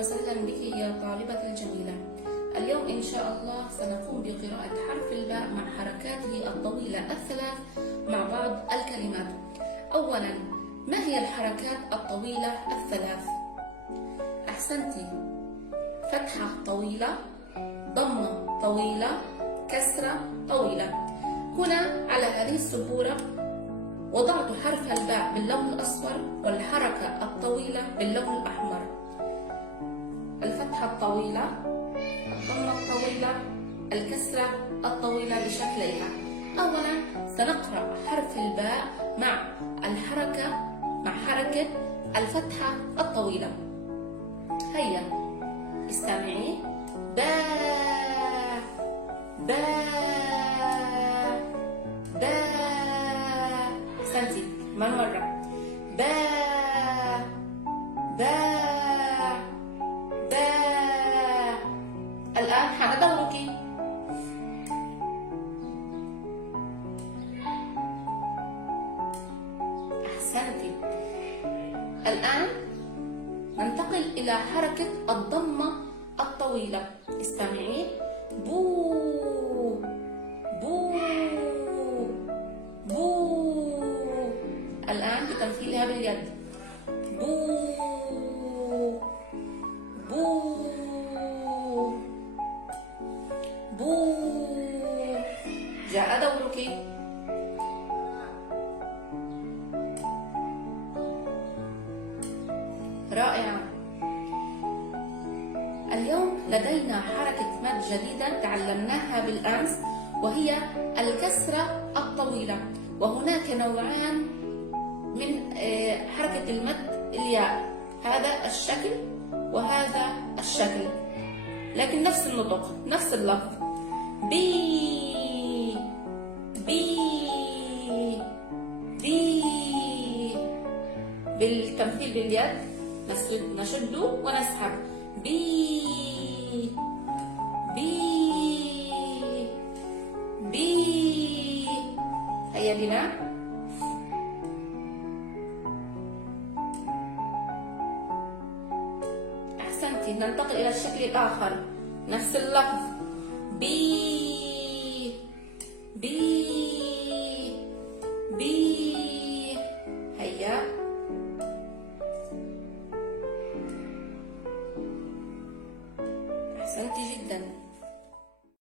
وسهلا بك يا طالبتي الجميلة. اليوم إن شاء الله سنقوم بقراءة حرف الباء مع حركاته الطويلة الثلاث مع بعض الكلمات. أولا، ما هي الحركات الطويلة الثلاث؟ أحسنتي. فتحة طويلة، ضمة طويلة، كسرة طويلة. هنا على هذه السبورة وضعت حرف الباء باللون الأصفر والحركة الطويلة باللون الأحمر. الفتحة الطويلة، الضمة الطويلة، الكسرة الطويلة بشكلها. أولا سنقرأ حرف الباء مع حركة الفتحة الطويلة. هيا استمعي. باء باء باء. أحسنتي. كمان مرة. باء باء باء. الآن حان دورك. أحسنتي. الآن ننتقل إلى حركة الضمة الطويلة. استمعي. بو بو بو. الآن بتمثيلها باليد. بو بو بو. جاء دورك. رائعة. اليوم لدينا حركة مد جديدة تعلمناها بالأمس، وهي الكسرة الطويلة. وهناك نوعان من حركة المد الياء، هذا الشكل وهذا الشكل، لكن نفس النطق نفس اللفظ. بي بي بي. بالتمثيل باليد نشد ونسحب. بي بي بي. هيا بنا. أحسنتي. ننتقل إلى الشكل الآخر، نفس اللفظ. بي